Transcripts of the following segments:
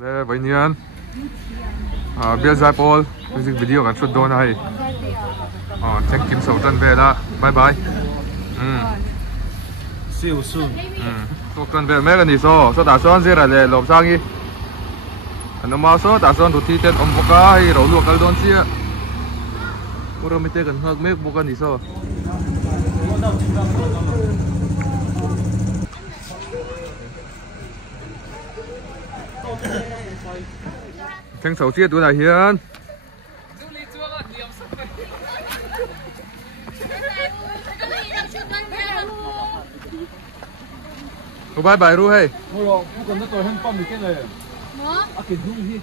Le vậy niên biết giải Paul music video kan shoot don hay check kim sầu chân về đó bye bye see you soon sầu chân về mấy cái gì so đã son gì là lộp sang đi nó mau so đã son tụt thi tên ông bốc hay rồi luộc cái don chia ủa mình chơi gần hơn mấy bốc cái gì so Thằng sầu chia tuổi này hiền. Cô bye bye ru hay. Ngồi rồi, không cần tôi hơn phong được cái này. À kiến hung đi.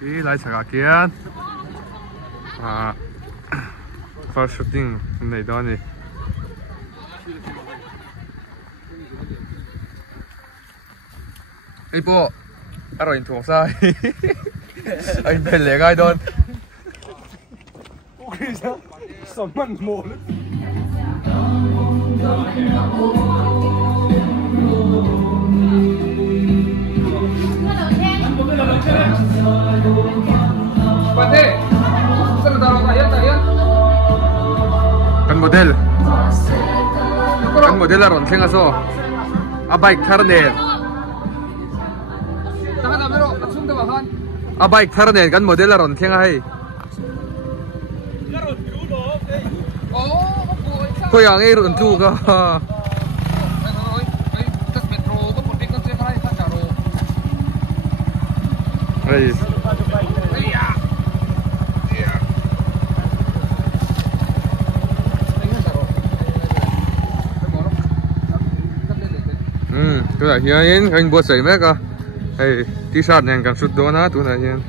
Đi lại chả kiến. First shooting này đó này. Ê bố, anh rồi thuộc sai. Anh bên lẻ gai đôn. Ok sao? Sầm mặn mồ lắm. Pate, saan taruh talian? Kan model. Kan model aron kaya so. Bike karnet. Bike karnet kan model aron kaya hay. Ko yang ay ron tu ka. Ay. Tu là hiền anh bố sấy mấy cả, hey t-shirt này càng sút đón á tu là hiền.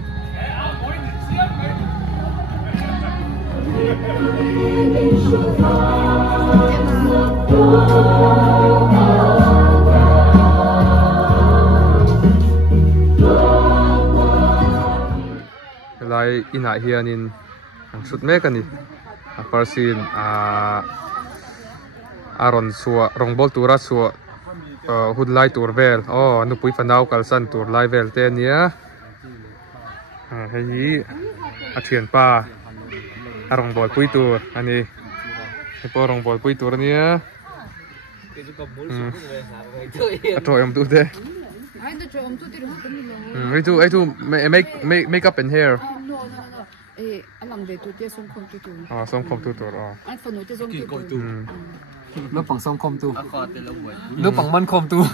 Lại in lại hiền in càng sút mấy cái này, persin Aaron suwa rong bol tura suwa hud lai tur vel nu pui fanau kalsan tur lai vel te nia hei hi a thian pa rong bol pui tur ani po rong bol pui tur nia a troi om tu te ai tu make up and hair alang de tu te song khom tu tu song khom tu tur an phonu te song tu Nó bằng song khom tu. Nó bằng man khom tu.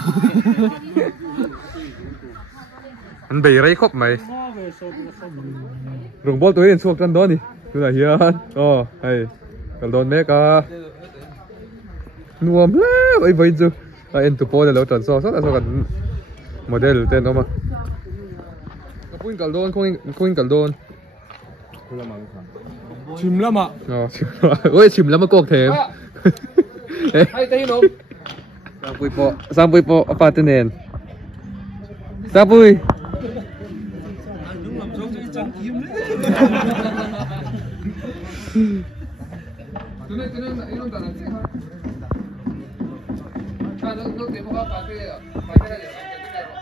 Anh bị rây khóc mày. Rừng bol tối đến suốt trên đó đi. Tu là hiền. Hay. Còn đồn mấy cả. Nuông lắm. Ấy vậy chứ. Anh tụi bol là lâu trần so. Sao là sao cần model tên đó mà. Không cần đồn, không cần đồn. Chìm lắm ạ. Ôi chìm lắm mà cuộc thêm. Hay tay nó. Sampai po apa tu nen? Sampai.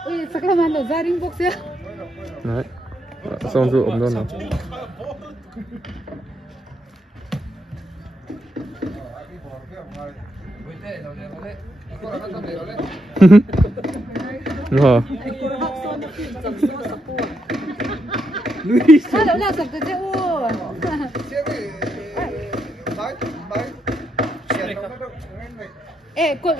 Ui, sekarang mana jaring box ya? Đấy, xong rồi ống đâu nào? Luis. Ada lah satu je. Kau.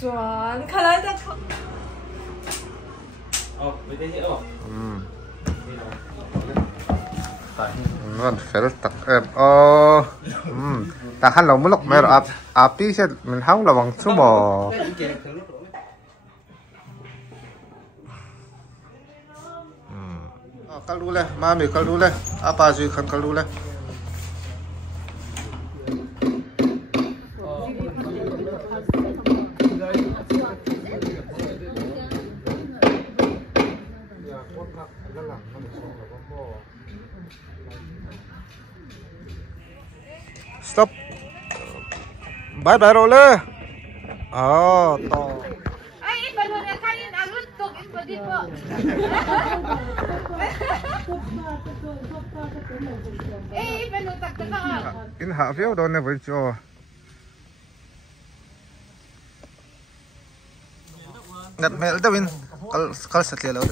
Chuẩn, khá lấy ra không? Với thế nhỡ. Ngon phải tắc em ta khăn lòng mới lọc mẹ rồi áp tí sẽ mình hóng là bằng số bò kalu le mami kalu le apa sih kan kalu le stop bye bye rồi lên to Ay, balon na kayo na lutok in pwede po. Eh, balon takta ka. in hạ phiếu đó này với cho ngặt mẹ đâu in kal sat le lo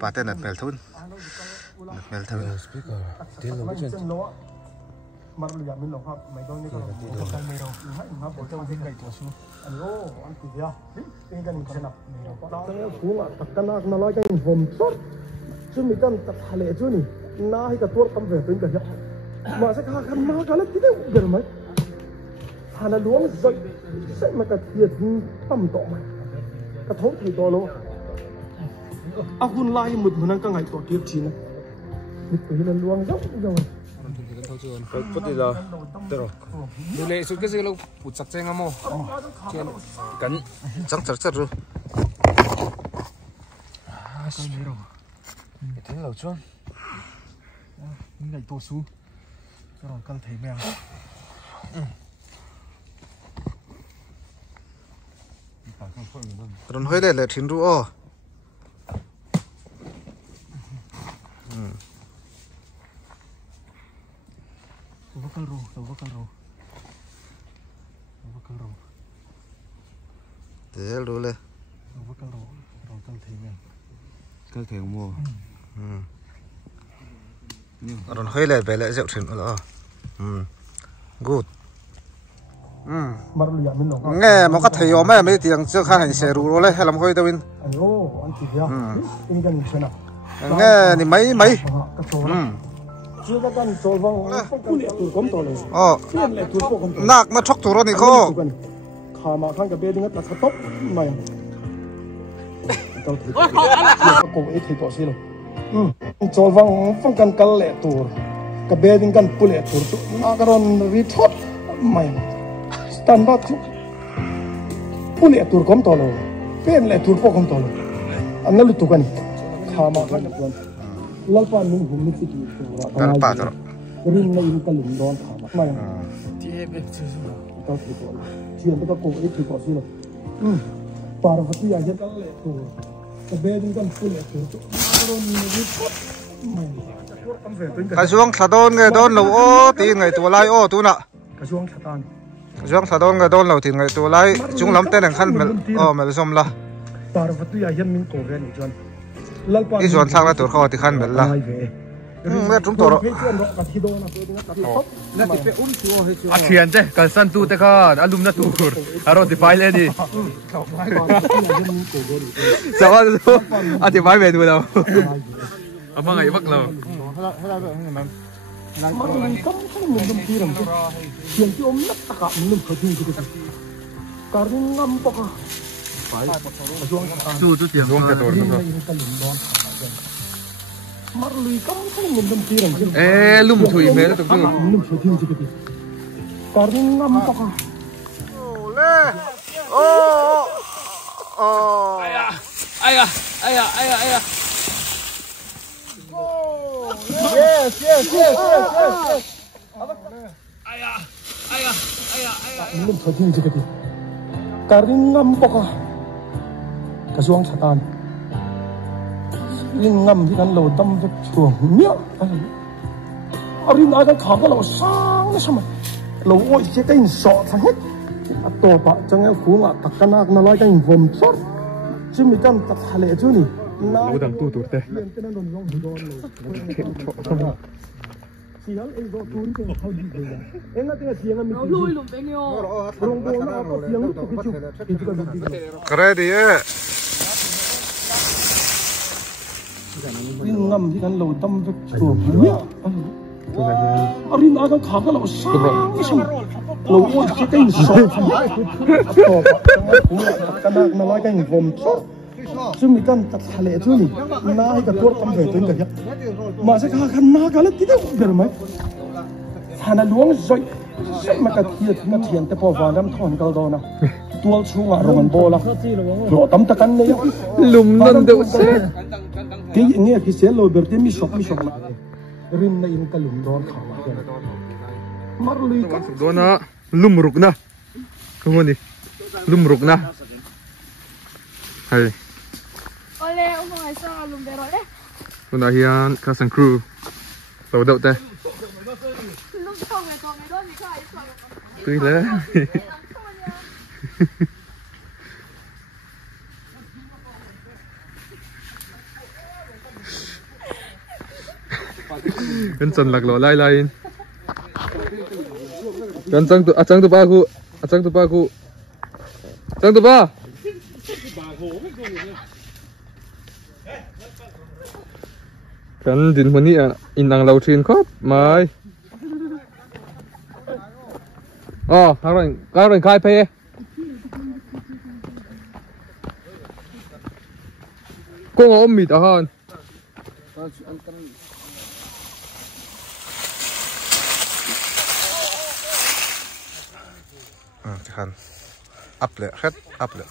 pate nat mel thun speaker til lo chen mar lu ya min lo khap mai dong ni ko kan mai ro ha bo tong hin kai to su an lo an ti ya tin kan ni chena ta ku nga takana na lai kan vom sot chu mi kan ta thale chu ni na hi ka tor kam ve tin ka ya ma sa kha kan ma ka la ti de ber mai hana luang zai sai ma ka ti tam to mai ka thong thi to lo a hun lai mut munan ka ngai to ti chi na mi ko hin luang zau zau Put đi rồi. Được rồi. Điều lệ xuống cái gì lâu bụt sặc chén ngamo. Trên cắn. chắc rồi Con đi rồi. Thế là chưa. Những ngày to su. Cho nó căng thấy mèo. rồi hơi để thìn ru o Bakal ro. để ru le Bakal ro. Ro căng thấy mèo. cái thèm mua rồi hơi để về lại rượu thìn rồi good mar lu ya min lo nghe mà có thấy ôm mấy tiếng chưa khai hành xe ru rồi hay làm hơi đâu in an lo an ti ya tin kan ni chena nghe thì mấy ka to chưa có con trôi vong không lệ tuổi cấm to rồi lệ tuổi bộ cấm nạc nó chọc tủ rồi thì có khá mà khang cái bê đứng đặt tóc mày tao thử cổ ấy thì bỏ xí rồi trôi vong phong cần cắn lệ tuổi cái bê đứng cần pu lệ tuổi nó cái con retort mày stand up chú pu lệ tuổi cấm to rồi bên lệ tuổi bộ cấm to rồi anh nói tụi cái khá mà khang cái lalpa min hum mit ti kan pa to rin na in kalum don tha ma Ti ebe chu su. ta ti ko chian ta ko e ti ko si lo parvati ya jan le to ta be din kan fu le to ron ni ko mai kam ve tin cái xuống thà đôn cái đôn lâu ô thì ngày tua lai ô tu nè ka suang thatan xuống thà đôn cái đôn lâu thì ngày tua lai chúng lắm tên khăn mel som la parvati ya jan min ko ve ni jan cái xuống sang là tua kho thì khăn mel la nghe chúng tôi rồi À thiền chứ, cần săn tu thế cả, alum na tu, aro thì phải lên đi. Sao à thì phải về tu đâu. Apa ngai bak lo. mà mình không mình đâm ti rằng chuyện tí ôm nắp tất cả mình đâm khởi tin cái gì cả những ngâm bọc à phải Tu tu tiền. xuống cái tổ đó mà lì không mình đâm ti rằng Ê, lum thui mẹ nó tụi mình đâm khởi tin cái gì cả những ngâm bọc à Aya. yes Aya. mình đâm khởi tin cái gì cả những ngâm bọc à cái xuống satan linh ngâm thìกันโหลดดำจะช่วงเนี้ยอารินอากันขาก็เราสร้างนะใช่ไหมเราโอ้ยเจ๊ก็อินสอดทั้งหมดตัวปะจังเอลฟูงอ่ะตักกันนักนั่นเลยกันวอมซอดจึงมีการตัดทะเลจุนี่น้า lâu đằng tu tụt đây เรียนเป็นนั่นโดนร้องโดนเลยเสียงเอ็งโดนตูนเจ้าเขาดีเลยเอ็งก็เสียงมันมีลุยลุมเป็นโยร้องโดนเอาเสียงลุกขึ้นจุกขึ้นจุกกันดี cái đấy thì linh ngâmที่กันเราตั้มจะช่วงเนี้ยอารินอากันขาก็เราสร้างไม่ใช่เราโอ้ยเจ๊ก็อินสอดทั้งหมดตัวปะจังเอลฟูงอ่ะตักกันนักนั่นเลยกันวอมซอดซึ่งมีการตัดทะเลจุนี่น้าให้กับตัวกำเนิดตัวนี้กันมาสักครั้งน้ากันแล้วที่เดียวเกิดไหมฮ thà là luống rồi rất mà cái thiệtแต่พอวานน้ำถอนกันโดนะตัวชูงอ่ะโรงมันโบละรอตั้มตะกันเลยลุมนั่นเดือดเสียที่อย่างเงี้ยที่เสียโรเบิร์ตมีช็อคมาริมในอินกะลุมโดนเขามาลุยกันโดนนะลุมรุกนะทุกคนดิลุมรุกนะเฮ้ยโอเล่อุ้มไอ้ซ่าลุมเดรอเล่คุณอาเฮียนคาสังครูเราเดาแต่ลุมส่งเลยตัวไม่โดนนี่ก็ไอ้ซ่าตุยแล้วเป็นสันหลักหล่อไล่กันจังตัวป้ากูจังตัวป้ากันดินวันนี้อินนังเราเชียนครับไม่อ๋อการเรียนคายเพย์ก็งอมมิดอ่ะฮะkan up le khat up le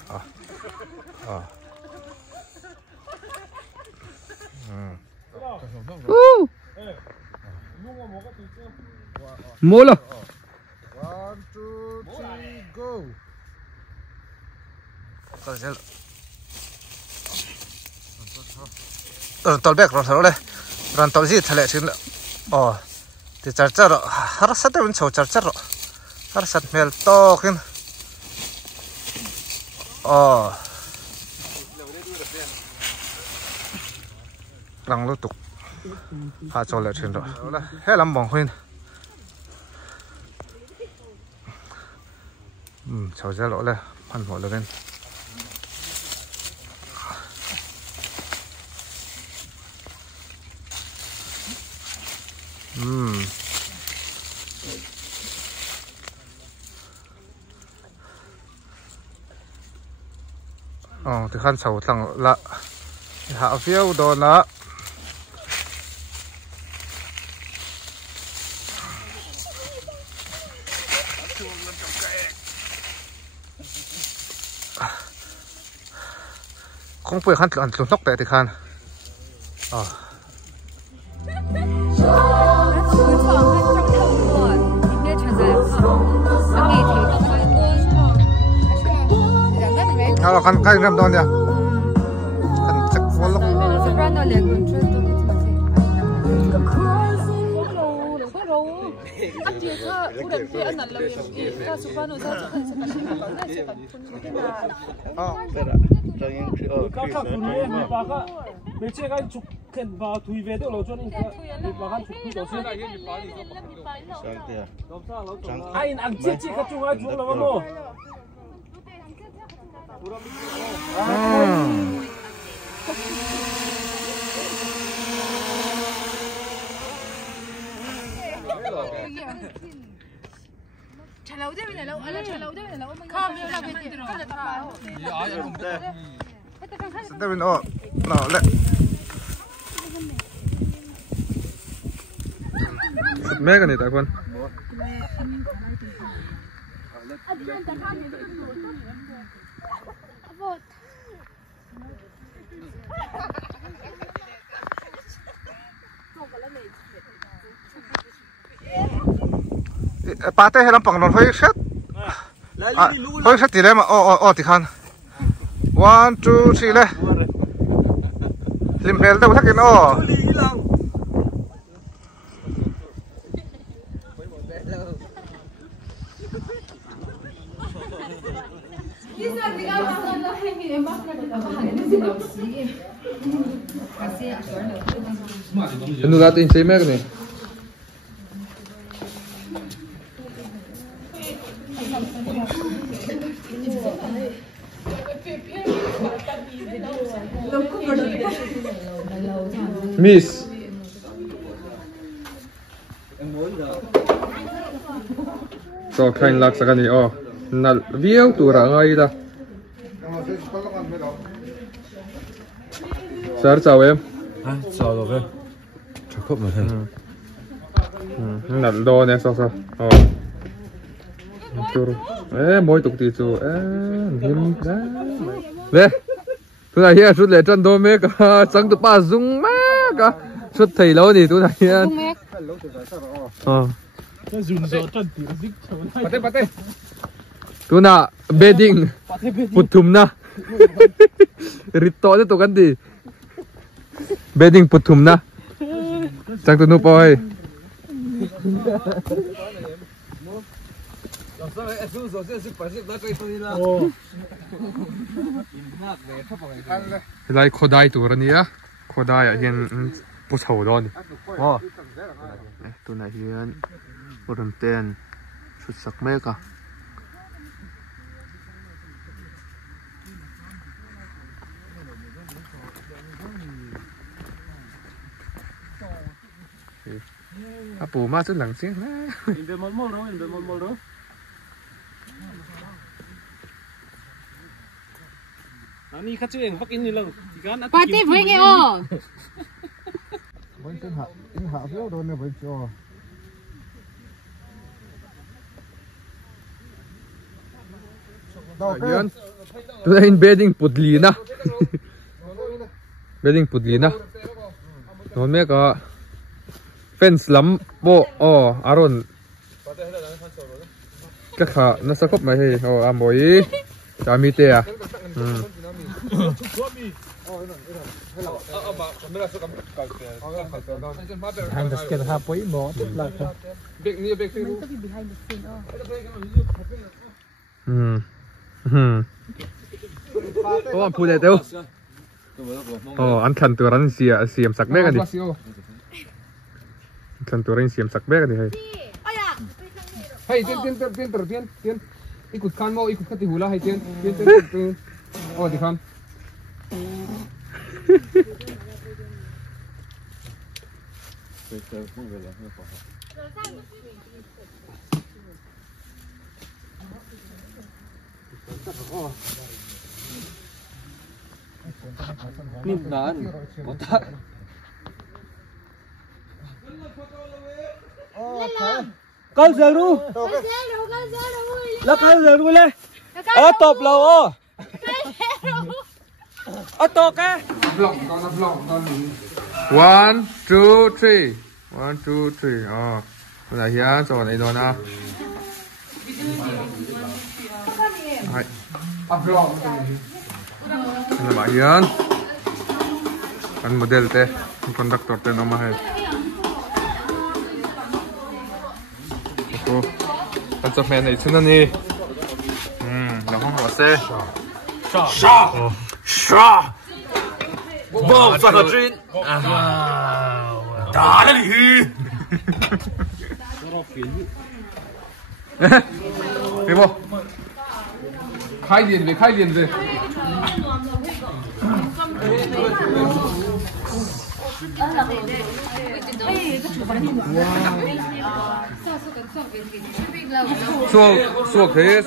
mola 1 2 3 go tol bek ron tharo le ran tol ji thale chin ti charger har sat ben chho charger har sat mel to kin răng lô tục hạ cho lại trên rồi hết lắm bỏng huyên cháu ra lỗ này phần hộ lên thì khăn sầu thằng lạ hạ phiêu đồ lạ không phải khăn ăn lụt nóc tại thì khăn Kalau kan nggak tahu dia, kan cek volok. Mẹ cái này tại con Pate hay làm bằng non hơi xét hơi xét thì đấy mà thì khăn 1 2 3 lên lim bel đâu thắc cái nó Nó ra tin xem cái này Miss so kain lak sa kani nal viau tura ngai da sar chào em chào rồi chào khóc mà thầy nằm đo nè sao mỗi tục thì chú hiếm đó đấy tôi này hiện suốt lệ chân đôi mấy cả chẳng tụi ba dùng má cả suốt thầy lâu thì tôi này hiện tôi na bedding putum na rito itu kan di bedding putum na chẳng tụi nó bơi lại khó đai tụi nó nhá khó đai hiện bút sầu đó nè tụi này hiện bút đầm tên xuất sắc mấy cả bố má rất lặng tiếng Ani khát chữ phát in lâu. Pati với nghe ô. Vẫn tin hạ phiếu đồ này vẫn cho. Ayun. Ito na yung bedding pudlina. Bedding pudlina. Noon may ka fence lam po. Oh, aron. Kaka nasakop may hey. Oh, amoy. Kamite ah. Behind the scene hapoy mo lah. Oh,พูดได้เต้าอันขันตัวรันเสียมสักแม่กันดิขันตัวรันเสียมสักแม่กันดิเฮ้ยเตียนอีกุดขันโมอีกุดขัดที่หูละให้เตียนโอ้ดิครับนี่นานหมดท่าcon giờ ru lắc con giờ ru lên tập lâu to cái 1 2 3 1 2 3อ๋อคนไหนเฮียจอดไอ้โดนนะไอ้อัพลองนี่มาเฮียนอันโมเดลเต้คอนดักเตอร์เต้น้องมาให้โอ้กันจะเป็นไอ้ชิ้นนี้แล้วห้องหัวเซ่Bom sa ka trin. Dali. Đi vô. Khai liền về. Suộc thế.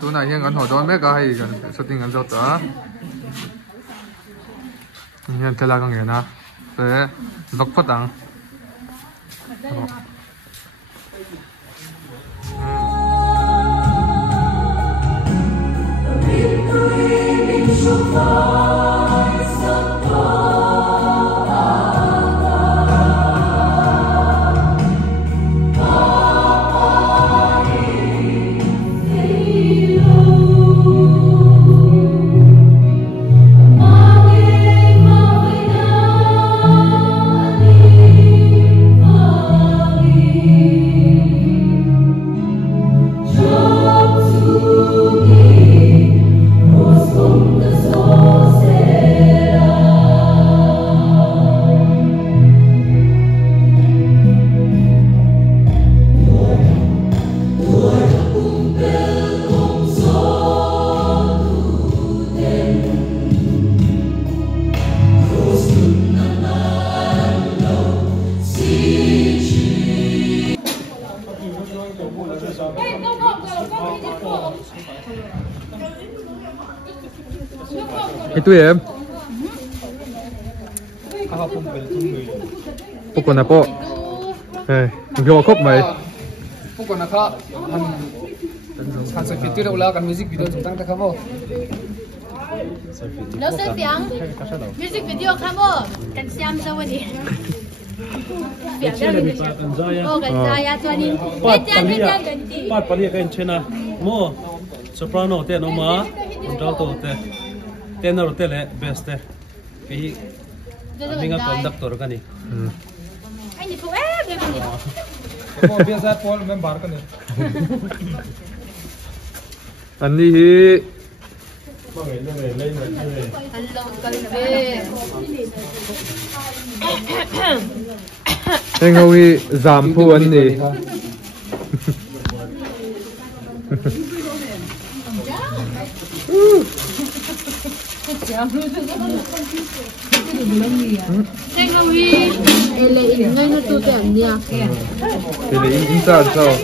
Tụi này hiện gần hồi đó mấy cái gần xuất tinh gần rốt đó hiện thế là con người na thế vật phát đằng Itu ya. Pukul apa? Jawab mày. Pukul apa? Han sẽ fit đâu là cái music video chúng ta không có. Nó sẽ tiếng music video không có, cần xem sao vậy đi. Gần ra ya cho nên. Pat pali cái chena, mo soprano te no ma, contralto te, tenor te le bass te, cái mình conductor cái này. Anh đi phụ em được không? Paul biasa Paul member kan ya. Ani hi. Engau hi zampu ani. Engau hi ele ngay nó tu tiền nha. Ele in sao sao.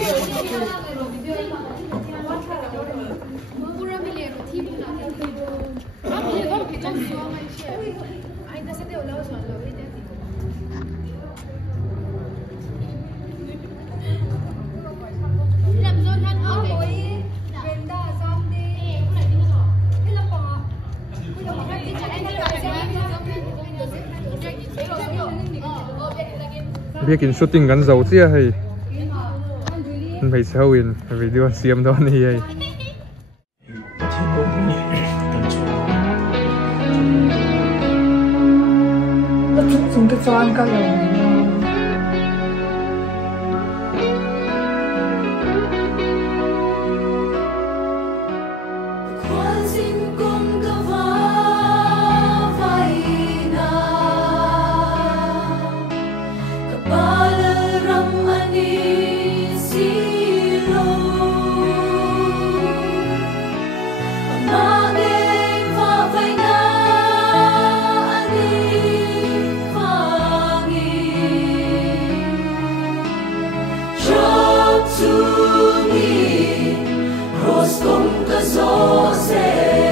Biết in shooting gần dầu chứ hay phải sao in video xem đó này hay dùng cái xoan cao rồi. Rostom ka so se